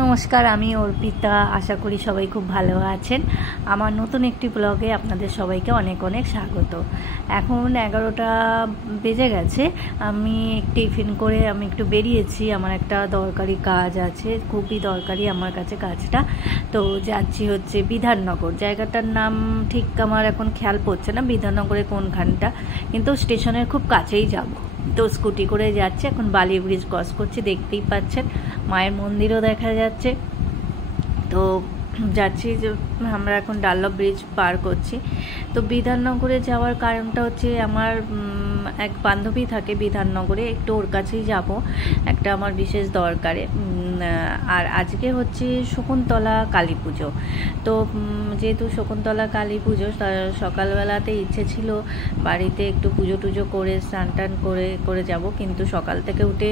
নমস্কার, আমি অর্পিতা। আশা করি সবাই খুব ভালো আছেন। আমার নতুন একটি ব্লগে আপনাদের সবাইকে অনেক অনেক স্বাগত। এখন 11টা বেজে গেছে। আমি টিফিন করে আমি একটু বেরিয়েছি। আমার একটা দরকারি কাজ আছে, খুবই দরকারি আমার কাছে কাজটা। তো যাচ্ছি হচ্ছে বিধাননগর। জায়গাটার নাম ঠিক আমার এখন খেয়াল পড়ছে না বিধাননগরে কোনখানটা, কিন্তু স্টেশনের খুব কাছেই যাব। তো স্কুটি করে যাচ্ছে, এখন বালি ব্রিজ ক্রস করছি, দেখতেই পাচ্ছেন। মায়ের মন্দিরও দেখা যাচ্ছে। তো যাচ্ছি যে আমরা এখন ডানলপ ব্রিজ পার করছি। তো বিধাননগরে যাওয়ার কারণটা হচ্ছে আমার এক বান্ধবী থাকে বিধাননগরে, একটু ওর কাছেই যাব, একটা আমার বিশেষ দরকারে। আর আজকে হচ্ছে শকুন্তলা কালী পুজো। তো যেহেতু শকুন্তলা কালী পুজো, সকালবেলাতে ইচ্ছে ছিল বাড়িতে একটু পুজো টুজো করে স্নান টান করে যাব, কিন্তু সকাল থেকে উঠে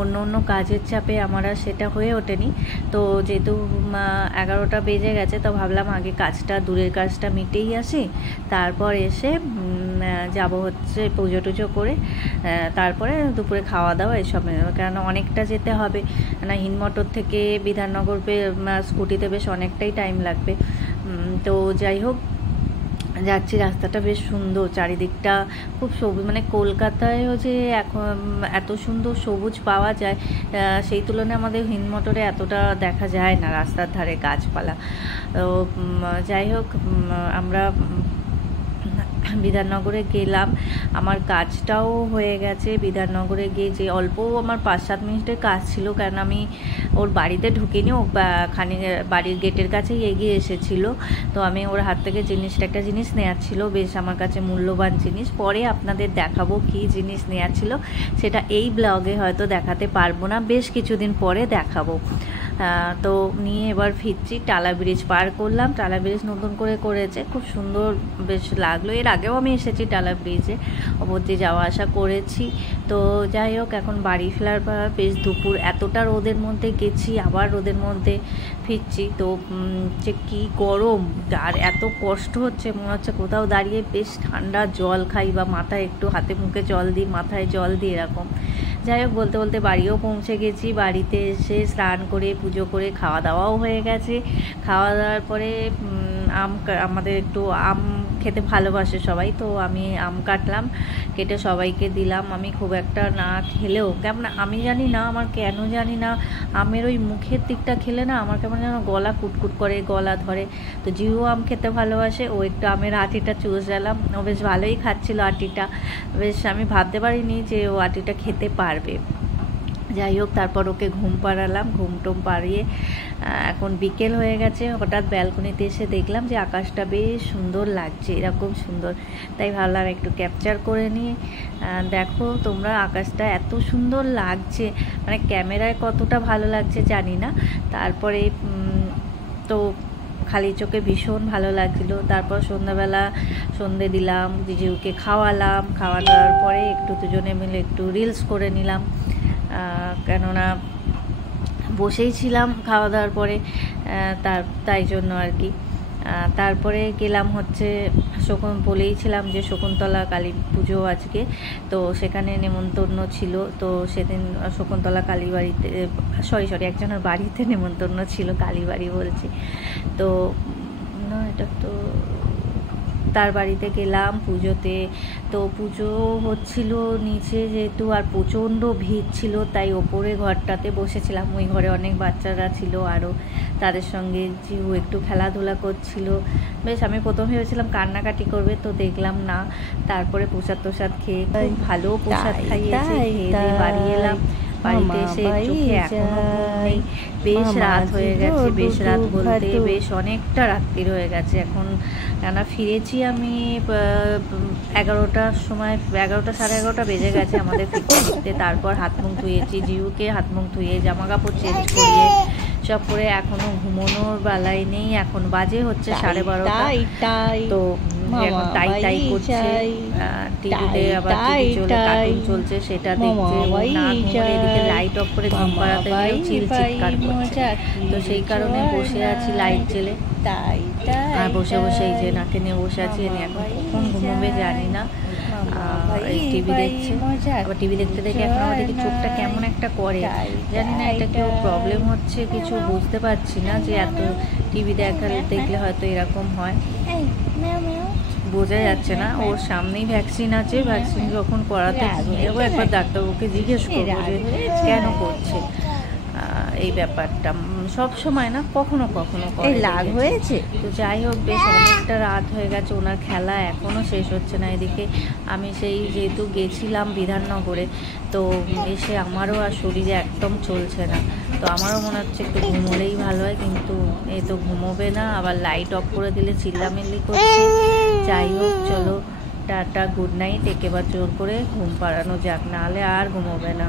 অন্য কাজের চাপে আমার আর সেটা হয়ে ওঠেনি। তো যেহেতু 11টা বেজে গেছে, তো ভাবলাম আগে দূরের কাজটা মিটেই আসি, তারপর এসে যাব হচ্ছে পুজো টুজো করে, তারপরে দুপুরে খাওয়া দাওয়া এসব। কেন অনেকটা যেতে হবে না, হিনমটর থেকে বিধাননগর স্কুটিতে বেশ অনেকটাই টাইম লাগবে। তো যাই হোক, যাচ্ছি। রাস্তাটা বেশ সুন্দর, চারিদিকটা খুব সবুজ। মানে কলকাতায়ও যে এখন এত সুন্দর সবুজ পাওয়া যায়, সেই তুলনায় আমাদের হিনমটরে এতটা দেখা যায় না, রাস্তার ধারে গাছপালা। তো যাই হোক, আমরা বিধাননগরে গেলাম। আমার কাজটাও হয়ে গেছে। বিধাননগরে গিয়ে যে অল্প আমার 5-7 মিনিটের কাজ ছিল, কারণ আমি ওর বাড়িতে ঢুকিনি, ও বাড়ির গেটের কাছেই এগিয়ে এসেছিলো। তো আমি ওর হাত থেকে একটা জিনিস নেওয়ার ছিল, বেশ আমার কাছে মূল্যবান জিনিস। পরে আপনাদের দেখাবো কি জিনিস নেওয়ার ছিল, সেটা এই ব্লগে হয়তো দেখাতে পারবো না, বেশ কিছুদিন পরে দেখাবো। তো নিয়ে এবার ফিরছি। টালা ব্রিজ পার করলাম। টালা ব্রিজ নতুন করে করেছে, খুব সুন্দর বেশ লাগলো। এর আগেও আমি এসেছি টালা ব্রিজে, ওপর দিয়ে যাওয়া আসা করেছি। তো যাই হোক, এখন বাড়ি ফেরার পর বেশ দুপুর, এতটা রোদের মধ্যে গেছি, আবার রোদের মধ্যে ফিরছি। তো যে কী গরম আর এত কষ্ট হচ্ছে, মনে হচ্ছে কোথাও দাঁড়িয়ে বেশ ঠান্ডা জল খাই, বা মাথায় একটু হাতে মুখে জল দিই, মাথায় জল দিই, এরকম। যাই হোক, বলতে বলতে বাড়িও পৌঁছে গেছি। বাড়িতে এসে স্নান করে পুজো করে খাওয়া দাওয়াও হয়ে গেছে। খাওয়া দাওয়ার পরে আমাদের একটু আম খেতে ভালোবাসে সবাই, তো আমি আম কাটলাম, কেটে সবাইকে দিলাম। আমি খুব একটা না খেলেও কেমন, আমি জানি না, আমার কেন জানি না আমের ওই মুখের দিকটা খেলে না আমার কেমন যেন গলা কুটকুট করে, গলা ধরে। তো জিও আম খেতে ভালোবাসে, ও একটু আমের আটিটা চুষ দিলাম। ও বেশ ভালোই খাচ্ছিল আটিটা, বেশ আমি ভাবতে পারিনি যে ও আটিটা খেতে পারবে। যাই হোক, তারপর ওকে ঘুম পাড়ালাম, ঘুম টুম পাড়িয়ে এখন বিকেল হয়ে গেছে। হঠাৎ ব্যালকনিতে এসে দেখলাম যে আকাশটা বেশ সুন্দর লাগছে, এরকম সুন্দর, তাই ভাবলাম একটু ক্যাপচার করে নিই। দেখো তোমরা, আকাশটা এত সুন্দর লাগছে, মানে ক্যামেরায় কতটা ভালো লাগছে জানি না। তারপরে তো খালি চোখে ভীষণ ভালো লাগছিলো। তারপর সন্ধ্যাবেলা সন্ধে দিলাম, জিজুকে খাওয়ালাম। খাওয়া দাওয়ার পরে একটু দুজনে মিলে একটু রিলস করে নিলাম, কেননা বসেই ছিলাম খাওয়া দাওয়ার পরে, তাই জন্য আর কি। তারপরে গেলাম হচ্ছে বলেইছিলাম যে শকুন্তলা কালী পুজো আজকে, তো সেখানে নেমন্তন্ন ছিল। তো সেদিন শকুন্তলা কালীবাড়িতে, সরি একজনের বাড়িতে নেমন্তন্ন ছিল, কালীবাড়ি বলছি। তো না, এটা তো তার বাড়িতে গেলাম পুজোতে। তো পুজো হচ্ছিল নিচে যেহেতু, আর প্রচণ্ড ভিড় ছিল, তাই ওপরে ঘরটাতে বসেছিলাম। ওই ঘরে অনেক বাচ্চারা ছিল আরও, তাদের সঙ্গে জিউ একটু খেলাধুলা করছিল। বেশ, আমি প্রথম ভেবেছিলাম কান্নাকাটি করবে, তো দেখলাম না। তারপরে প্রসাদ খেয়ে, খুব ভালো প্রসাদ খাইয়েছে, খেয়ে বাড়ি এলাম। বাড়িতে এসে চোখে এখনো ঘুম নেই, বেশ রাত হয়ে গেছে। বেশ রাত বলতে বেশ অনেকটা রাত্রির হয়ে গেছে এখন, কেননা ফিরেছি আমি 11টার সময়, 11টা সাড়ে 11টা বেজে গেছে আমাদের ফিরতে। তারপর হাত মুখ ধুয়েছি, জিউকে হাত মুখ ধুয়ে জামা কাপড় চেঞ্জ করিয়ে সব করে এখনো ঘুমানোর বেলায় নেই। এখন বাজে হচ্ছে 12:30। তো এখন টাই করছে, টিভিতে আবার কার্টুন চলছে, সেটা দেখছে। না ঘুমোলে এদিকে লাইট অফ করে ঘুম পাড়াতে গেলেও চিৎকার করছে। তো সেই কারণে বসে আছি লাইট জেলে, আর বসে এই যে নাকে নিয়ে বসে আছি। এখন কখন ঘুমোবে জানি না। টিভি দেখছে। আবার টিভি দেখতে দেখে এখন আমার দেখি চোখটা কেমন একটা করে, জানি না এটা কেউ প্রবলেম হচ্ছে, কিছু বুঝতে পারছি না যে এত টিভি দেখলে হয়তো এরকম হয়, বোঝা যাচ্ছে না। ওর সামনেই ভ্যাকসিন আছে, ভ্যাকসিন যখন করাতে যাবো একবার ডাক্তারবাবুকে জিজ্ঞেস করবো যে কেন করছে এই ব্যাপারটা। সব সময় না, কখনো কখনো লাগ হয়েছে। তো যাই হোক, বেশ অনেকটা রাত হয়ে গেছে, ওনার খেলা এখনও শেষ হচ্ছে না। এদিকে আমি সেই যেহেতু গেছিলাম বিধাননগরে, তো এসে আমারও আর শরীরে একদম চলছে না। তো আমারও মনে হচ্ছে একটু ঘুমোলেই ভালো হয়, কিন্তু এ তো ঘুমোবে না, আবার লাইট অফ করে দিলে চিল্লামিল্লি করছে। যাই হোক, চলো টাটা, গুড নাইট। একেবারে জোর করে ঘুম পাড়ানো যাক, নাহলে আর ঘুমোবে না।